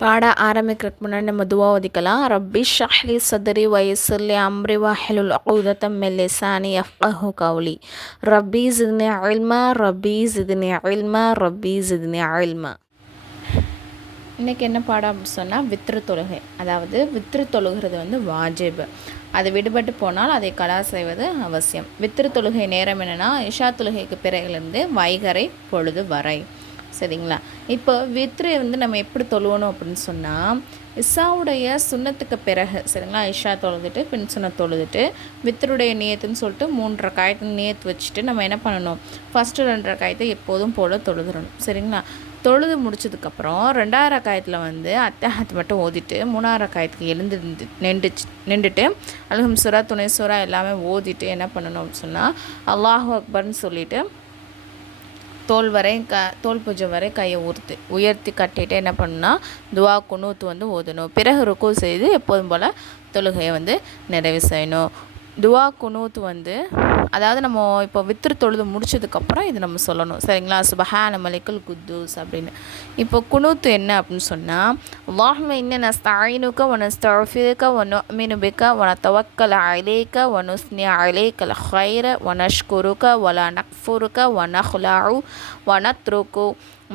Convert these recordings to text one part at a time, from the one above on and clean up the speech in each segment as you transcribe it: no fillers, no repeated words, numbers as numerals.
பாட ஆரம்பிக்கிறதுக்கு முன்னாடி நம்ம துவா ஓதிக்கலாம். ரப்பி ஷ்ரஹ்லி சத்ரி வயஸ்ஸிர்லி அம்ரி வஹ்லுல் உக்தத்தம் மின் லிசானி யஃப்கஹு கௌலி. ரப்பி ஸித்னி இல்மா ரப்பி ஸித்னி இல்மா ரப்பி ஸித்னி இல்மா. இன்றைக்கி என்ன பாடம் அப்படின்னு சொன்னால் வித்ரு தொழுகை. அதாவது வித்ரு தொழுகிறது வாஜிப். அது விடுபட்டு போனால் அதை கலா செய்வது அவசியம். வித்ரு தொழுகை நேரம் என்னென்னா இஷா தொழுகைக்கு பிறகுலேருந்து வைகறை பொழுது வரை. சரிங்களா? இப்போ வித்ரு நம்ம எப்படி தொழுவணும் அப்படின்னு சொன்னால் இஷாவுடைய சுண்ணத்துக்கு பிறகு சரிங்களா, இஷா தொழுதுட்டு பின் சுண்ணத் தொழுதுட்டு வித்ருடைய நியத்துன்னு சொல்லிட்டு 3 ரக்காயத்து நியத்து வச்சுட்டு நம்ம என்ன பண்ணணும், ஃபஸ்ட்டு 2 ரக்காயத்தை எப்போதும் போல் தொழுதுறணும். சரிங்களா? தொழுது முடிச்சதுக்கப்புறம் 2ஆவது ரக்காயத்தில் அத்தஹியாத் மட்டும் ஓதிட்டு 3ஆவது ரக்காயத்துக்கு நின்றுட்டு அல்ஹம் சூரா துணை சூரா எல்லாமே ஓதிட்டு என்ன பண்ணணும் அப்படின்னு சொன்னால் அல்லாஹு அக்பர்னு சொல்லிவிட்டு தோல் பூஜை வரை கையை உயர்த்தி கட்டிட்டு என்ன பண்ணணும்னா துவா குனூத்து ஓதணும். பிறகு ருக்கு செய்து எப்போதும் போல் தொழுகையை நிறைவு செய்யணும். துவா குனூத்து அதாவது நம்ம இப்போ வித்ரு தொழுது முடிச்சதுக்கப்புறம் இது நம்ம சொல்லணும். சரிங்களா? சுபஹான மலிக்குல் குத்தூஸ் அப்படின்னு. இப்போ குனூத்து என்ன அப்படின்னு சொன்னால் அல்லாஹும்ம இன்ன நஸ்தஈனுக வ நஸ்தஃபிருக வ நுஅமினு பிக வ நதவக்கல அலைக வ நுஸ்னி அலைக்கல் கைர வ நஷ்குருக வ லா நக்ஃபுருக வ நஹ்லஉ வ நத்ருக்கு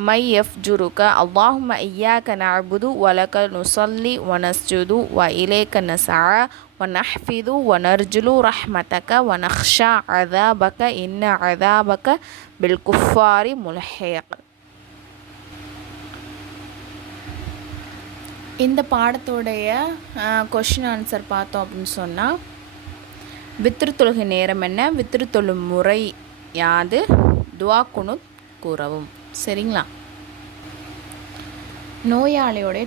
மை யஃப்ஜுருக அல்லாஹும்ம இய்யாக நஅபுது வ லக நுஸல்லி வ நஸ்ஜுது வ இலைக நஸ்ஆ வ நஹ்ஃபிது வ நர்ஜுலு ரஹ்மதக வ நக்ஷா அஸாபக இன்ன அஸாபக பில் குஃபாரி முல்ஹிக். இந்த பாடத்தோடைய கொஷின் ஆன்சர் பார்த்தோம் அப்படின்னு சொன்னால் வித்ரு தொழுகை நேரம் என்ன, வித்ரு தொழு முறை யாது, துவா குனூத் கூறவும். சரிங்களா? நோயாளியோடைய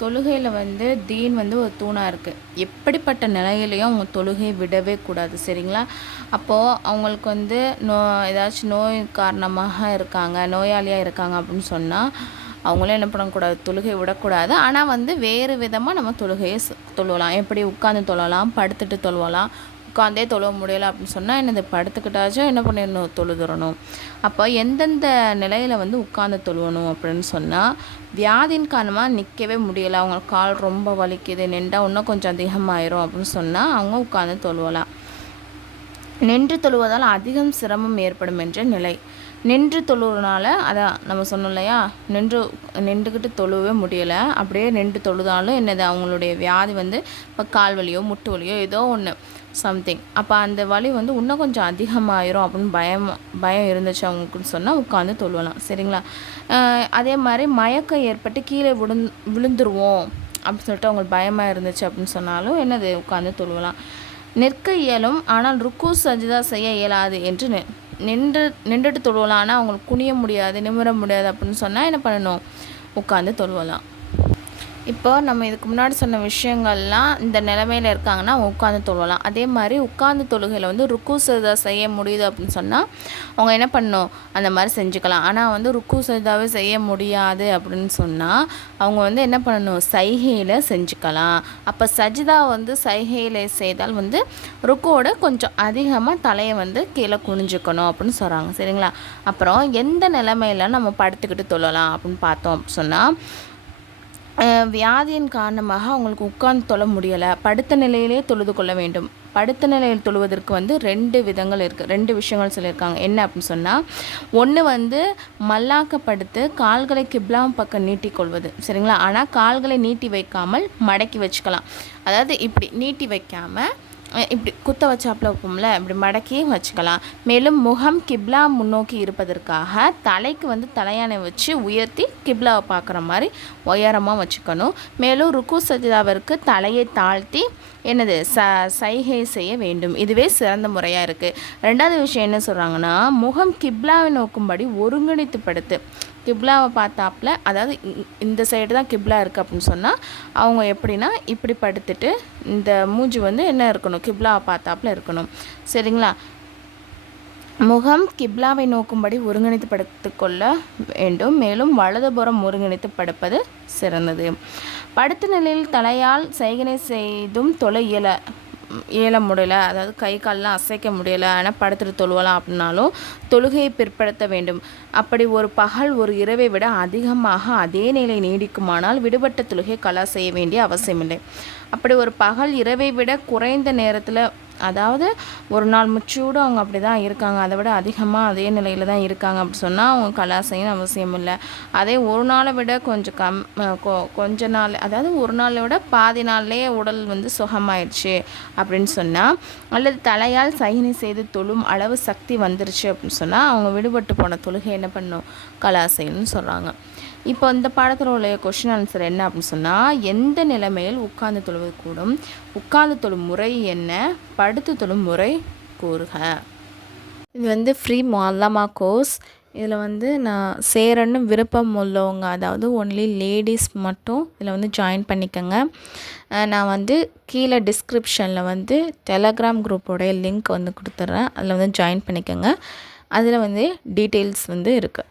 தொழுகையில் தீன் ஒரு தூணாக இருக்குது. எப்படிப்பட்ட நிலையிலையும் அவங்க தொழுகையை விடவே கூடாது. சரிங்களா? அப்போது அவங்களுக்கு ஏதாச்சும் நோய் காரணமாக இருக்காங்க, நோயாளியாக இருக்காங்க அப்படின்னு சொன்னால் அவங்களும் என்ன பண்ணக்கூடாது, தொழுகை விடக்கூடாது. ஆனால் வேறு விதமாக நம்ம தொழுகையை தொழுவலாம். எப்படி உட்காந்து தொழலாம், படுத்துட்டு தொழுவலாம். உட்காந்தே தொழுவ முடியலை அப்படின்னு சொன்னால் என்னது, படுத்துக்கிட்டாச்சும் என்ன பண்ணிடணும், தொழுதுறணும். அப்போ எந்தெந்த நிலையில் உட்காந்து தொழுவணும் அப்படின்னு சொன்னால் வியாதின் காரணமாக நிற்கவே முடியலை, அவங்க கால் ரொம்ப வலிக்குது, நின்றா இன்னும் கொஞ்சம் அதிகமாயிரும் அப்படின்னு சொன்னால் அவங்க உட்காந்து தொழுவலாம். நின்று தொழுவதால் அதிகம் சிரமம் ஏற்படும் என்ற நிலை. நின்று தொழுறனால அதான் நம்ம சொன்னோம் இல்லையா, நின்றுக்கிட்டு தொழுவே முடியலை, அப்படியே நின்று தொழுதாலும் என்னது அவங்களுடைய வியாதி இப்போ கால் வலியோ முட்டு வலியோ ஏதோ ஒன்று சம்திங், அப்போ அந்த வலி இன்னும் கொஞ்சம் அதிகமாயிரும் அப்படின்னு பயம் இருந்துச்சு அவங்களுக்குன்னு சொன்னால் உட்காந்து தொழுவலாம். சரிங்களா? அதே மாதிரி மயக்கம் ஏற்பட்டு கீழே விழுந்துருவோம் அப்படின்னு சொல்லிட்டு அவங்களுக்கு பயமாக இருந்துச்சு அப்படின்னு சொன்னாலும் என்னது உட்காந்து தொழுவலாம். நிற்க இயலும் ஆனால் ருக்கு சஜிதா செய்ய இயலாது என்று நின்றுட்டு தொழுவலாம். ஆனால் அவங்களுக்கு குனிய முடியாது, நிமிர முடியாது அப்படின்னு சொன்னால் என்ன பண்ணணும், உட்காந்து தொழுவலாம். இப்போ நம்ம இதுக்கு முன்னாடி சொன்ன விஷயங்கள்லாம் இந்த நிலைமையில் இருக்காங்கன்னா அவங்க உட்காந்து தொழுவலாம். அதே மாதிரி உட்காந்து தொழுகையில் ருக்கு சஜிதா செய்ய முடியுது அப்படின்னு சொன்னால் அவங்க என்ன பண்ணணும், அந்த மாதிரி செஞ்சுக்கலாம். ஆனால் ருக்கு சஜிதாவே செய்ய முடியாது அப்படின்னு சொன்னால் அவங்க என்ன பண்ணணும், சைகையில் செஞ்சுக்கலாம். அப்போ சஜிதா சைகையில் செய்தால் ருக்கோட கொஞ்சம் அதிகமாக தலையை கீழே குனிஞ்சுக்கணும் அப்படின்னு சொல்கிறாங்க. சரிங்களா? அப்புறம் எந்த நிலைமையில் நம்ம படுத்துக்கிட்டு தொழலாம் அப்படின்னு பார்த்தோம் அப்படின்னு சொன்னால் வியாதியின் காரணமாக அவங்களுக்கு உட்கார்ந்து தொழ முடியலை, படுத்த நிலையிலே தொழுது கொள்ள வேண்டும். படுத்த நிலையில் தொழுவதற்கு 2 விதங்கள் இருக்குது, 2 விஷயங்கள் சொல்லியிருக்காங்க. என்ன அப்படின்னு சொன்னால் ஒன்று மல்லாக்கப்படுத்து கால்களை கிப்லா பக்கம் நீட்டிக்கொள்வது. சரிங்களா? ஆனால் கால்களை நீட்டி வைக்காமல் மடக்கி வச்சுக்கலாம். அதாவது இப்படி நீட்டி வைக்காமல் இப்படி குத்த வச்சாப்பில் வைப்போம்ல, இப்படி மடக்கி வச்சுக்கலாம். மேலும் முகம் கிப்லா முன்னோக்கி இருப்பதற்காக தலைக்கு தலையானை வச்சு உயர்த்தி கிப்லாவை பார்க்குற மாதிரி உயரமாக வச்சுக்கணும். மேலும் ருக்கு சஜிதாவிற்கு தலையை தாழ்த்தி என்னது சைகை செய்ய வேண்டும். இதுவே சிறந்த முறையாக இருக்குது. 2வது விஷயம் என்ன சொல்கிறாங்கன்னா முகம் கிப்லாவை நோக்கும்படி ஒருங்கிணைத்து படுத்து கிப்லாவை பார்த்தாப்புல, அதாவது இந்த சைடு தான் கிப்லா இருக்குது அப்படின்னு சொன்னால் அவங்க எப்படின்னா இப்படி படுத்துட்டு இந்த மூஞ்சி என்ன இருக்கணும், கிப்லாவை பார்த்தாப்புல இருக்கணும். சரிங்களா? முகம் கிப்லாவை நோக்கும்படி ஒருங்கிணைத்து படுத்துக்கொள்ள வேண்டும். மேலும் வலதுபுறம் ஒருங்கிணைத்து படுப்பது சிறந்தது. படுத்த நிலையில் தலையால் சைகனை செய்தும் தொழ இயல இயல முடியல, அதாவது கை கால்லாம் அசைக்க முடியலை, ஆனால் படுத்துட்டு தொழுவலாம் அப்படின்னாலும் தொழுகையை பிற்படுத்த வேண்டும். அப்படி ஒரு பகல் ஒரு இரவை விட அதிகமாக அதே நிலை நீடிக்குமானால் விடுபட்ட தொழுகை கலா செய்ய வேண்டிய அவசியமில்லை. அப்படி ஒரு பகல் இரவை விட குறைந்த நேரத்தில், அதாவது ஒரு நாள் முச்சூடு அவங்க அப்படி தான் இருக்காங்க, அதை விட அதிகமாக அதே நிலையில் தான் இருக்காங்க அப்படி சொன்னால் அவங்க கலா செய்யணும் அவசியம் இல்லை. அதே ஒரு நாளை விட கொஞ்சம் கொஞ்ச நாள், அதாவது ஒரு நாளை விட பாதி நாள்லேயே உடல் வந்து சுகமாயிடுச்சு அப்படின்னு சொன்னால், அல்லது தலையால் சைனை செய்து தொழும் அளவு சக்தி வந்துருச்சு அப்படின்னு சொன்னால் அவங்க விடுபட்டு போன தொழுகை என்ன பண்ணணும், கலா செய்யணும்னு சொல்கிறாங்க. இப்போ இந்த பாடத்தில் உள்ள கொஷின் ஆன்சர் என்ன அப்படின்னு சொன்னால், எந்த நிலைமையில் உட்கார்ந்து தொழுவது கூடும், உட்கார்ந்து தொழும் முறை என்ன, படுத்து தொழும் முறை கூறுக. இது வந்து ஃப்ரீ முஅல்லமா கோர்ஸ். இதில் வந்து நான் சேரன்னு விருப்பம் உள்ளவங்க, அதாவது ஒன்லி லேடிஸ் மட்டும் இதில் வந்து ஜாயின் பண்ணிக்கோங்க. நான் வந்து கீழே டிஸ்கிரிப்ஷனில் வந்து டெலகிராம் குரூப்போடைய லிங்க் வந்து கொடுத்துட்றேன், அதில் வந்து ஜாயின் பண்ணிக்கோங்க. அதில் வந்து டீட்டெயில்ஸ் வந்து இருக்குது.